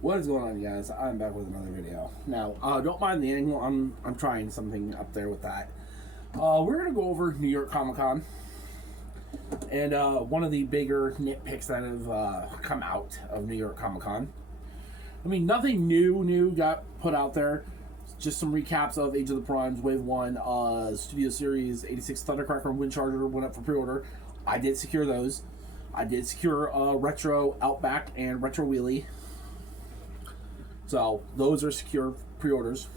What is going on, you guys? I'm back with another video. Now, don't mind the angle. I'm trying something up there with that. We're gonna go over New York Comic Con and one of the bigger nitpicks that have come out of New York Comic Con. I mean, nothing new got put out there. Just some recaps of Age of the Primes Wave 1, Studio Series 86 Thundercracker and Windcharger went up for pre-order. I did secure those. I did secure Retro Outback and Retro Wheelie. So those are secure pre-orders.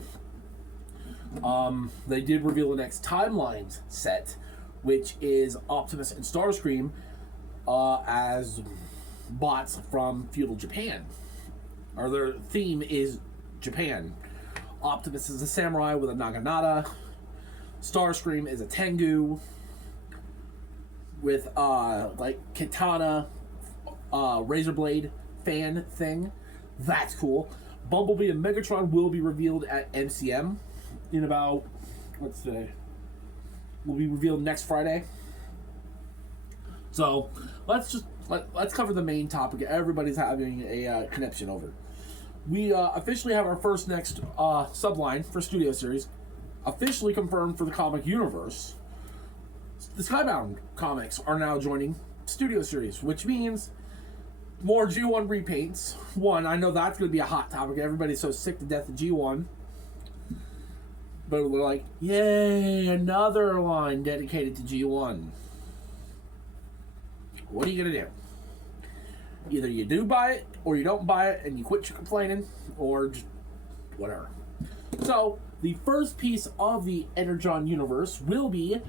They did reveal the next Timelines set, which is Optimus and Starscream as bots from feudal Japan. Or their theme is Japan. Optimus is a samurai with a naginata. Starscream is a tengu with like katana, razor blade fan thing. That's cool. Bumblebee and Megatron will be revealed at MCM in about, what's today? Will be revealed next Friday. So let's cover the main topic everybody's having a connection over. We officially have our first next subline for Studio Series officially confirmed for the comic universe. The Skybound comics are now joining Studio Series, which means more G1 repaints. One, I know that's going to be a hot topic. Everybody's so sick to death of G1. But we're like, yay, another line dedicated to G1. What are you going to do? Either you do buy it, or you don't buy it, and you quit your complaining, or just whatever. So, the first piece of the Energon universe will be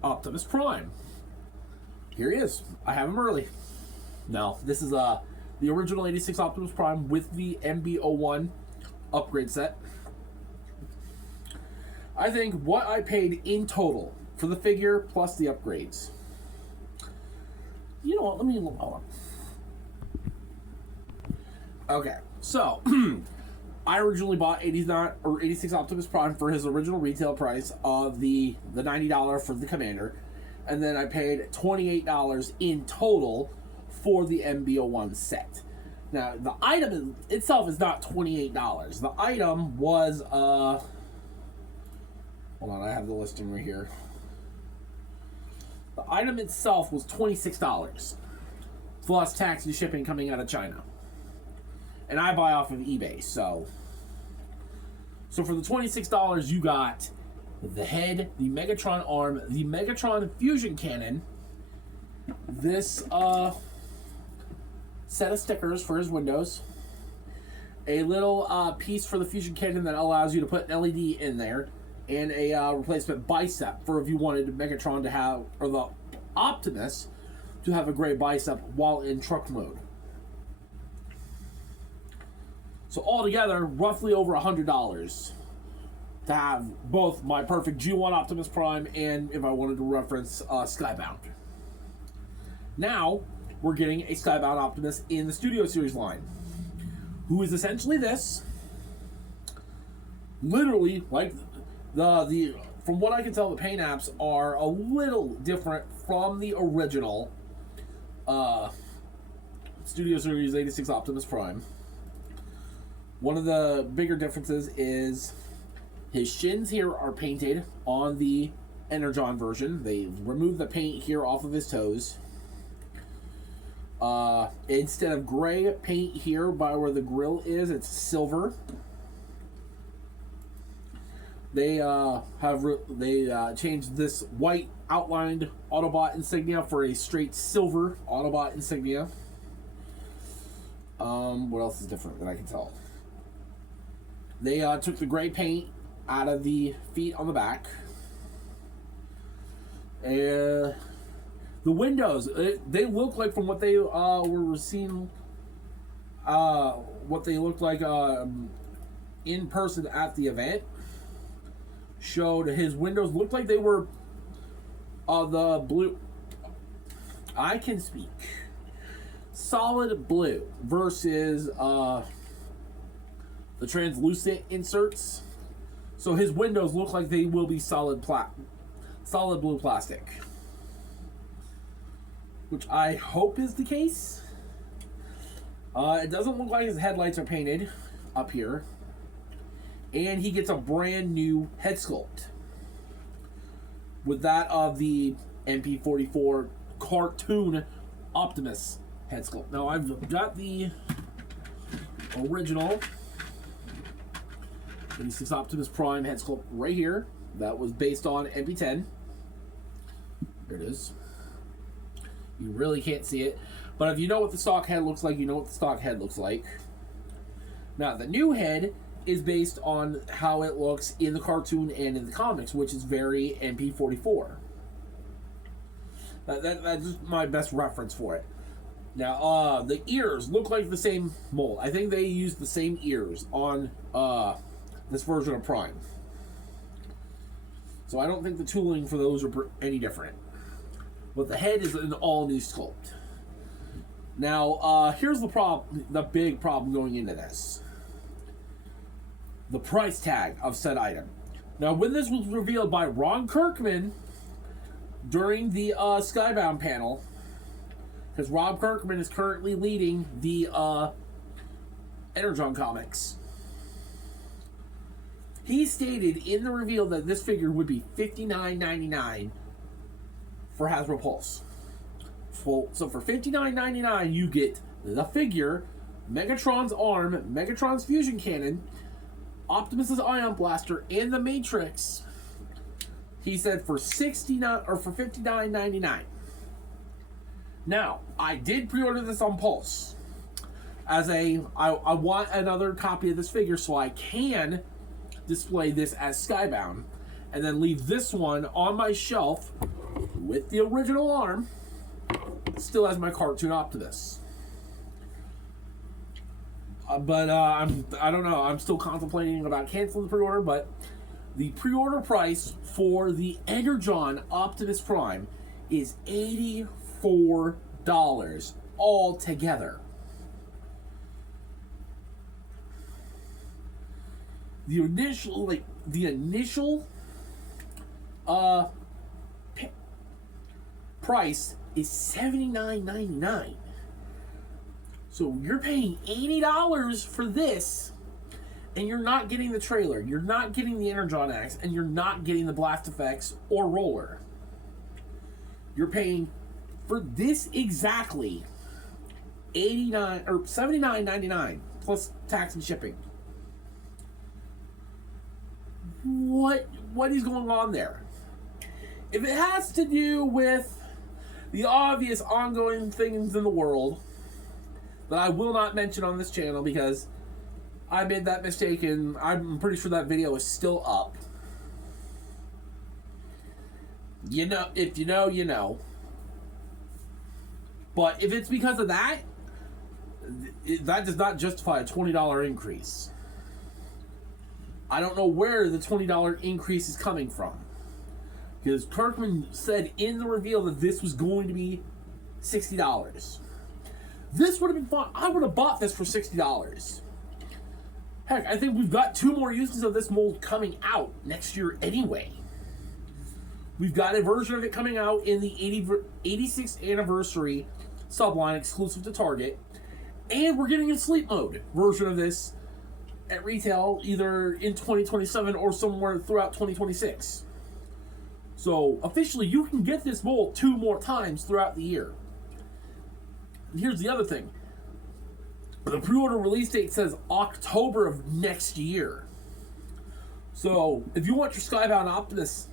Optimus Prime. Here he is. I have him early. No, this is the original 86 Optimus Prime with the MB01 upgrade set. I think what I paid in total for the figure plus the upgrades. You know what? Let me hold on. Okay, so I originally bought 86 Optimus Prime for his original retail price of the $90 for the Commander, and then I paid $28 in total for the MB01 set. Now, the item itself is not $28. The item was, hold on, I have the listing right here. The item itself was $26, plus tax and shipping coming out of China. And I buy off of eBay, so for the $26, you got the head, the Megatron arm, the Megatron fusion cannon, this, set of stickers for his windows, a little piece for the fusion cannon that allows you to put an LED in there, and a replacement bicep for if you wanted Megatron to have, or the Optimus to have a gray bicep while in truck mode. So altogether, roughly over $100 to have both my perfect G1 Optimus Prime and, if I wanted to reference, Skybound. Now, we're getting a Skybound Optimus in the Studio Series line, who is essentially this. Literally, like the from what I can tell, the paint apps are a little different from the original Studio Series 86 Optimus Prime. One of the bigger differences is his shins here are painted on the Energon version. They removed the paint here off of his toes. Instead of gray paint here by where the grill is, it's silver. They changed this white outlined Autobot insignia for a straight silver Autobot insignia. What else is different that I can tell? They took the gray paint out of the feet on the back. The windows, they look like, from what they were seeing, what they looked like in person at the event, showed his windows looked like they were the blue. I can speak. Solid blue versus the translucent inserts. So his windows look like they will be solid blue plastic, which I hope is the case. It doesn't look like his headlights are painted up here. And he gets a brand new head sculpt with that of the MP44 cartoon Optimus head sculpt. Now I've got the original Nycc Optimus Prime head sculpt right here. That was based on MP10. There it is. You really can't see it. But if you know what the stock head looks like, you know what the stock head looks like. Now, the new head is based on how it looks in the cartoon and in the comics, which is very MP44. That's my best reference for it. Now, the ears look like the same mold. I think they used the same ears on this version of Prime. So I don't think the tooling for those are any different. But the head is an all-new sculpt. Now, here's the big problem going into this. The price tag of said item. Now, when this was revealed by Ron Kirkman during the Skybound panel, because Rob Kirkman is currently leading the Energon comics, he stated in the reveal that this figure would be $59.99 for Hasbro Pulse. So for $59.99, you get the figure, Megatron's arm, Megatron's fusion cannon, Optimus's ion blaster, and the Matrix. He said for $59.99. Now, I did pre-order this on Pulse. I want another copy of this figure so I can display this as Skybound, and then leave this one on my shelf with the original arm, still as my cartoon Optimus. I don't know. I'm still contemplating about canceling the pre-order, but the pre-order price for the Energon Optimus Prime is $84 all together. The initial price is $79.99. So you're paying $80 for this, and you're not getting the trailer, you're not getting the Energon Axe, and you're not getting the Blast Effects or Roller. You're paying for this exactly $79.99 plus tax and shipping. What is going on there? If it has to do with the obvious ongoing things in the world that I will not mention on this channel because I made that mistake and I'm pretty sure that video is still up. You know, if you know, you know. But if it's because of that, that does not justify a $20 increase. I don't know where the $20 increase is coming from. Because Kirkman said in the reveal that this was going to be $60. This would have been fun. I would have bought this for $60. Heck, I think we've got 2 more uses of this mold coming out next year anyway. We've got a version of it coming out in the 86th anniversary subline exclusive to Target. And we're getting a sleep mode version of this at retail either in 2027 or somewhere throughout 2026. So officially you can get this mold 2 more times throughout the year. And here's the other thing. The pre-order release date says October of next year. So if you want your Skybound Optimus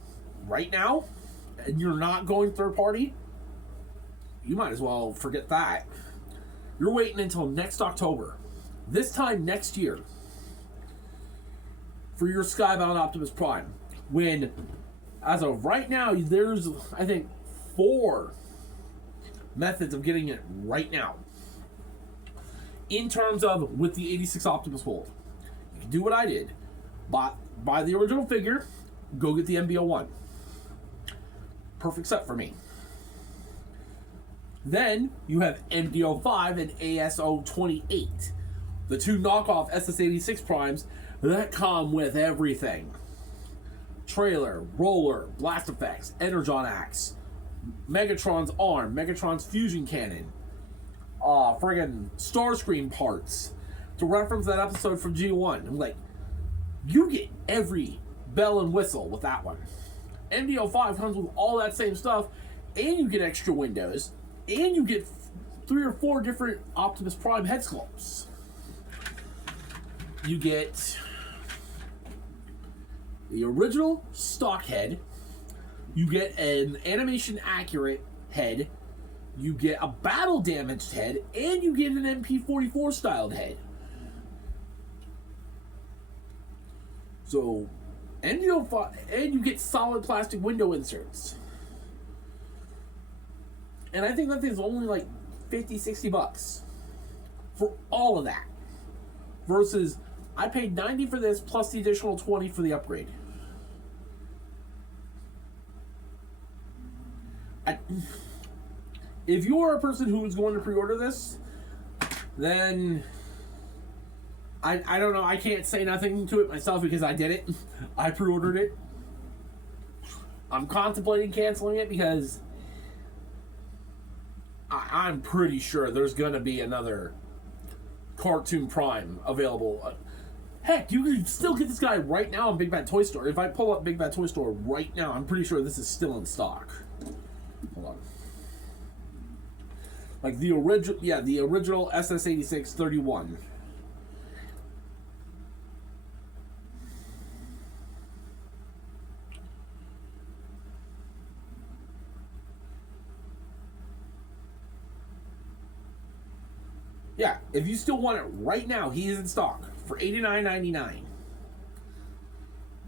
right now and you're not going third party, you might as well forget that. You're waiting until next October. This time next year for your Skybound Optimus Prime. When, as of right now, there's, I think, 4 methods of getting it right now. In terms of with the 86 Optimus mold. You can do what I did. Buy the original figure, go get the MB-01. Perfect set for me. Then you have MD-05 and AS-028. The 2 knockoff SS-86 Primes that come with everything. Trailer, roller, blast effects, Energon Axe, Megatron's arm, Megatron's fusion cannon, friggin' Starscream parts to reference that episode from G1. I'm like, you get every bell and whistle with that one. MDO5 comes with all that same stuff, and you get extra windows, and you get 3 or 4 different Optimus Prime head sculpts. You get the original stock head, you get an animation accurate head, you get a battle damaged head, and you get an MP44 styled head. So, and you get solid plastic window inserts. And I think that thing's only like $50-$60 for all of that. Versus, I paid $90 for this plus the additional $20 for the upgrade. If you are a person who is going to pre-order this, then I don't know. I can't say nothing to it myself because I did it. I pre-ordered it. I'm contemplating canceling it because I'm pretty sure there's going to be another Cartoon Prime available. Heck, you can still get this guy right now on Big Bad Toy Store. If I pull up Big Bad Toy Store right now, I'm pretty sure this is still in stock. Hold on. Like the original, yeah, the original SS86 31. Yeah, if you still want it right now, he is in stock for $89.99.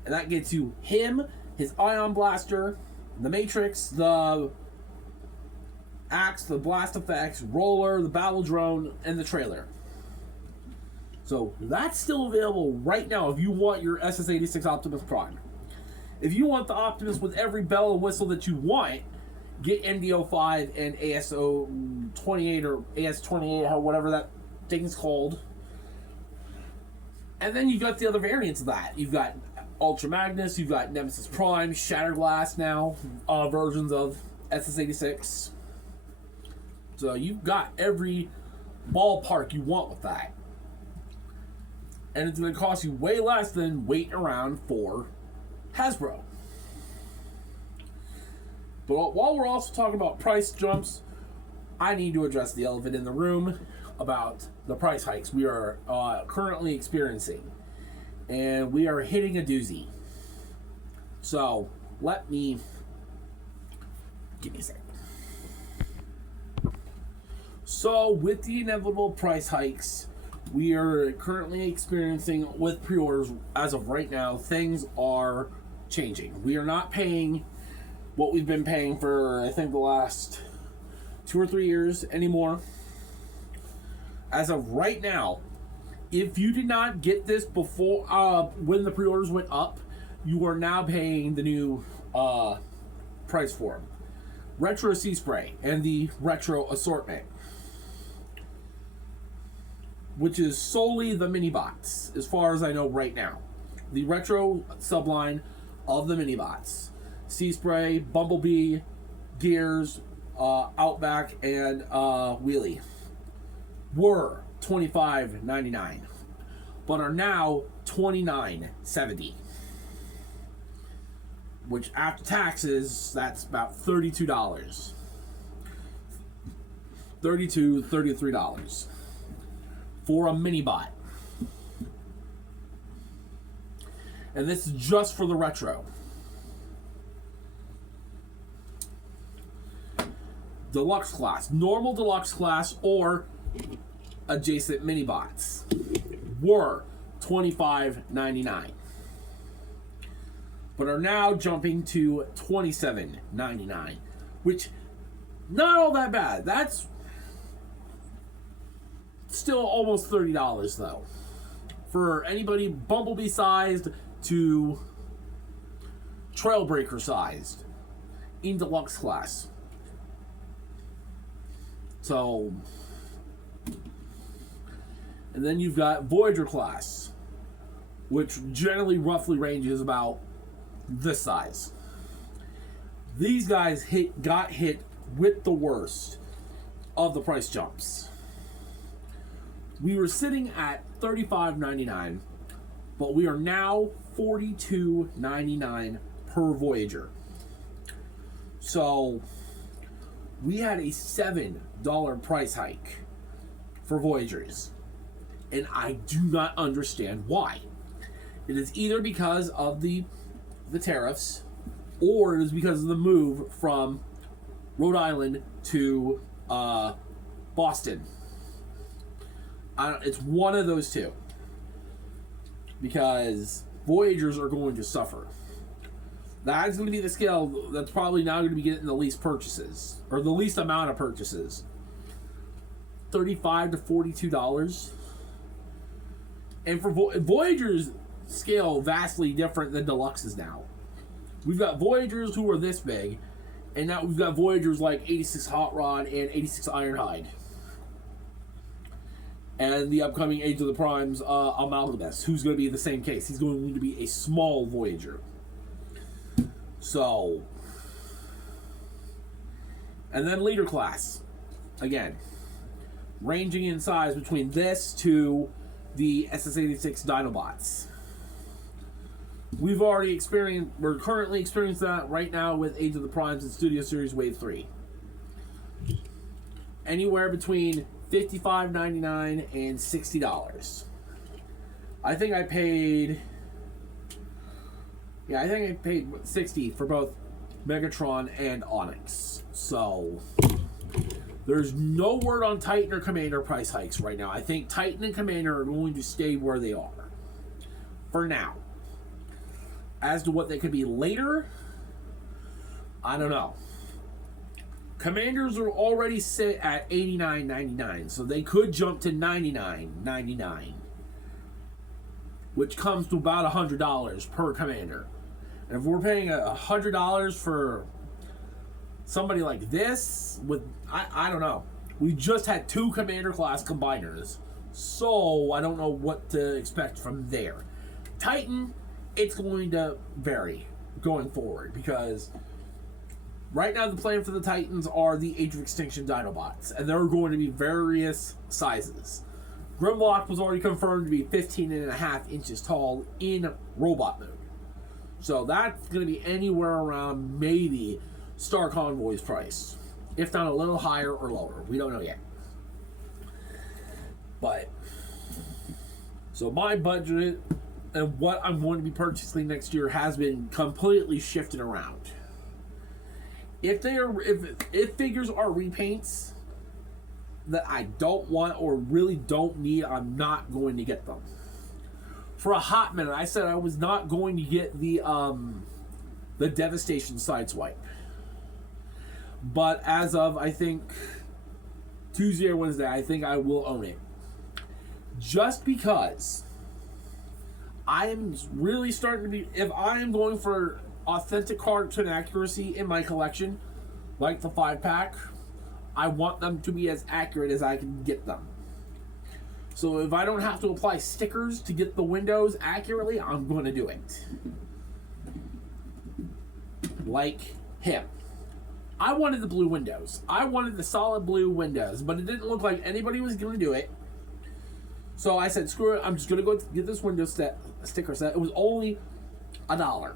And that gets you him, his Ion Blaster, the Matrix, the Axe, the Blast Effects, Roller, the Battle Drone, and the trailer. So that's still available right now if you want your SS86 Optimus Prime. If you want the Optimus with every bell and whistle that you want, get MDO5 and ASO28 or AS28 or whatever that thing's called. And then you got the other variants of that. You've got Ultra Magnus, you've got Nemesis Prime, Shatterglass now, versions of SS86. So you've got every ballpark you want with that. And it's going to cost you way less than waiting around for Hasbro. But while we're also talking about price jumps, I need to address the elephant in the room about the price hikes we are currently experiencing. And we are hitting a doozy. So, give me a second. So, with the inevitable price hikes we are currently experiencing with pre-orders as of right now, things are changing. We are not paying what we've been paying for, I think, the last 2 or 3 years anymore. As of right now, if you did not get this before when the pre-orders went up, you are now paying the new price for them. Retro Sea Spray and the Retro Assortment, which is solely the mini bots, as far as I know right now. The Retro subline of the mini bots. Sea Spray, Bumblebee, Gears, Outback, and Wheelie were $25.99, but are now $29.70. Which after taxes, that's about $32. $33 for a mini bot. And this is just for the Retro. Deluxe class, normal deluxe class, or adjacent mini bots were $25.99, but are now jumping to $27.99, which not all that bad. That's still almost $30 though, for anybody Bumblebee sized to Trailbreaker sized in deluxe class. So, and then you've got Voyager class, which generally roughly ranges about this size. These guys got hit with the worst of the price jumps. We were sitting at $35.99, but we are now $42.99 per Voyager. So we had a $7 price hike for Voyagers, and I do not understand why. It is either because of the tariffs, or it is because of the move from Rhode Island to Boston. It's one of those two, because Voyagers are going to suffer. That's going to be the scale that's probably now going to be getting the least purchases, or the least amount of purchases. $35 to $42. And for Voyagers scale vastly different than Deluxes now. We've got Voyagers who are this big, and now we've got Voyagers like 86 Hot Rod and 86 Ironhide. And the upcoming Age of the Primes Amalgamus, who's going to be the same case. He's going to be a small Voyager. So, and then leader class, again, ranging in size between this to the SS-86 Dinobots. We're currently experiencing that right now with Age of the Primes and Studio Series Wave 3. Anywhere between $55.99 and $60. I think I paid $60 for both Megatron and Onyx. So there's no word on Titan or Commander price hikes right now. I think Titan and Commander are going to stay where they are for now. As to what they could be later, I don't know. Commanders are already set at $89.99, so they could jump to $99.99, which comes to about $100 per commander. And if we're paying $100 for somebody like this, I don't know. We just had 2 commander class combiners, so I don't know what to expect from there. Titan, it's going to vary going forward, because right now the plan for the Titans are the Age of Extinction Dinobots, and they're going to be various sizes. Grimlock was already confirmed to be 15.5 inches tall in robot mode. So that's going to be anywhere around maybe Star Convoy's price, if not a little higher or lower. We don't know yet. But, so my budget and what I'm going to be purchasing next year has been completely shifted around. If figures are repaints that I don't want or really don't need, I'm not going to get them. For a hot minute, I said I was not going to get the Devastation Sideswipe. But as of, I think, Tuesday or Wednesday, I think I will own it. Just because I am really starting to be, if I am going for authentic cartoon accuracy in my collection, like the 5-pack, I want them to be as accurate as I can get them. So if I don't have to apply stickers to get the windows accurately, I'm going to do it. Like him. I wanted the blue windows. I wanted the solid blue windows, but it didn't look like anybody was going to do it. So I said, screw it, I'm just going to go get this window sticker set. It was only $1.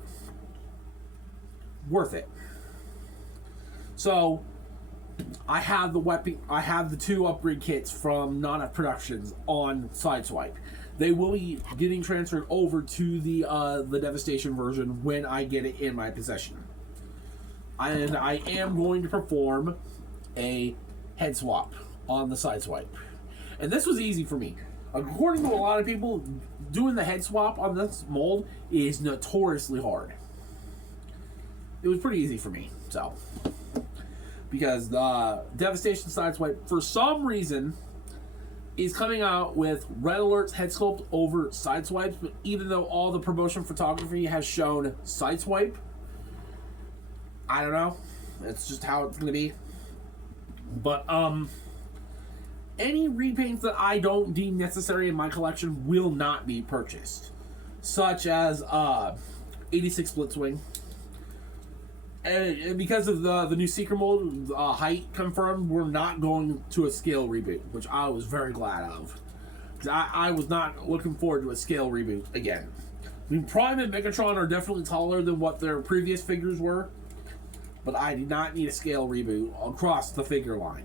Worth it. So I have the 2 upgrade kits from Nana Productions on Sideswipe. They will be getting transferred over to the Devastation version when I get it in my possession. And I am going to perform a head swap on the Sideswipe. And this was easy for me. According to a lot of people, doing the head swap on this mold is notoriously hard. It was pretty easy for me, so. Because the Devastation Sideswipe, for some reason, is coming out with Red Alert's head sculpt over Sideswipes, but even though all the promotion photography has shown Sideswipe, I don't know. That's just how it's going to be. But, any repaints that I don't deem necessary in my collection will not be purchased. Such as, 86 Blitzwing. And because of the new Seeker mold, height confirmed, we're not going to a scale reboot, which I was very glad of. I was not looking forward to a scale reboot again. I mean, Prime and Megatron are definitely taller than what their previous figures were, but I did not need a scale reboot across the figure line.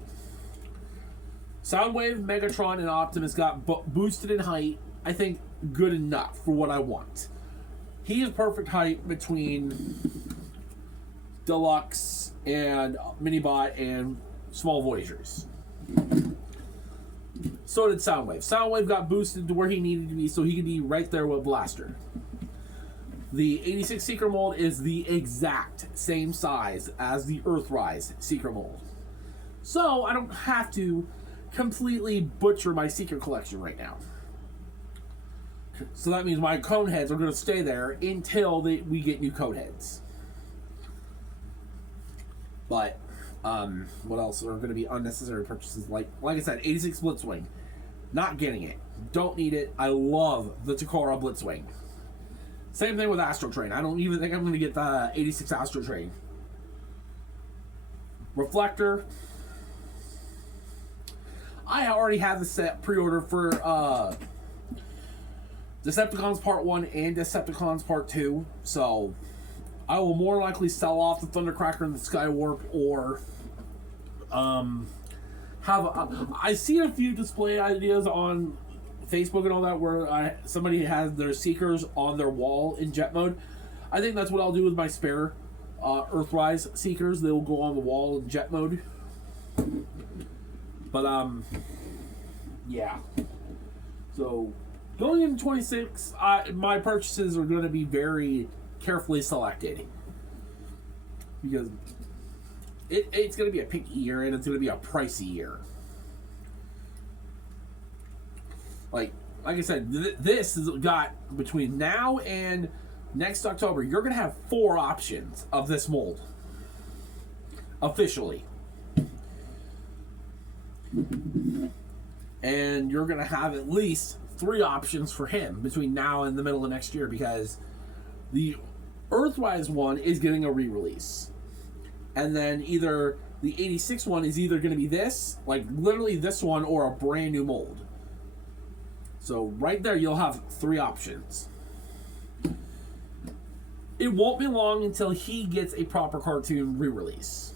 Soundwave, Megatron, and Optimus got boosted in height. I think good enough for what I want. He is perfect height between Deluxe and Minibot and Small Voyagers. So did Soundwave. Soundwave got boosted to where he needed to be so he could be right there with Blaster. The 86 Seeker mold is the exact same size as the Earthrise Seeker mold. So I don't have to completely butcher my Seeker collection right now. So that means my cone heads are going to stay there until we get new cone heads. But what else are going to be unnecessary purchases? Like I said, 86 Blitzwing. Not getting it. Don't need it. I love the Takara Blitzwing. Same thing with Astro Train. I don't even think I'm going to get the 86 Astro Train. Reflector. I already have the set pre-order for Decepticons Part 1 and Decepticons Part 2. So I will more likely sell off the Thundercracker and the Skywarp, or I see a few display ideas on Facebook and all that where somebody has their Seekers on their wall in jet mode. I think that's what I'll do with my spare Earthrise Seekers. They will go on the wall in jet mode. But yeah. So going into 26, my purchases are going to be very carefully selected, because it's going to be a picky year and it's going to be a pricey year. Like I said, this has got between now and next October, you're going to have 4 options of this mold officially. And you're going to have at least 3 options for him between now and the middle of next year, because the Earthrise one is getting a re-release. And then either the 86 one is either going to be this, like literally this one, or a brand new mold. So right there you'll have 3 options. It won't be long until he gets a proper cartoon re-release.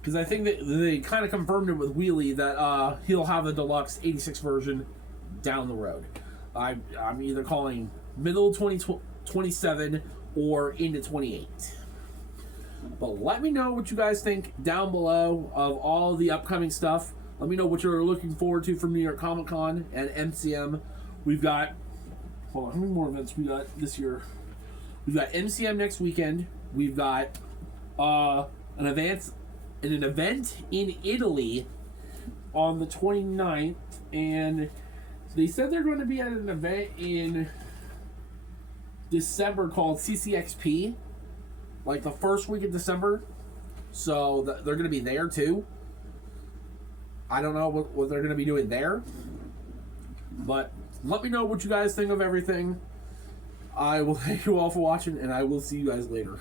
Because I think that they kind of confirmed it with Wheelie that he'll have a deluxe 86 version down the road. I'm either calling middle 2027 or into 28. But let me know what you guys think down below of all the upcoming stuff. Let me know what you're looking forward to from New York Comic Con and MCM. We've got, hold on, how many more events we got this year? We've got MCM next weekend. We've got an event in Italy on the 29th, and they said they're going to be at an event in December called CCXP, like the first week of December. So they're going to be there too. I don't know what they're going to be doing there, but let me know what you guys think of everything. I will thank you all for watching, and I will see you guys later.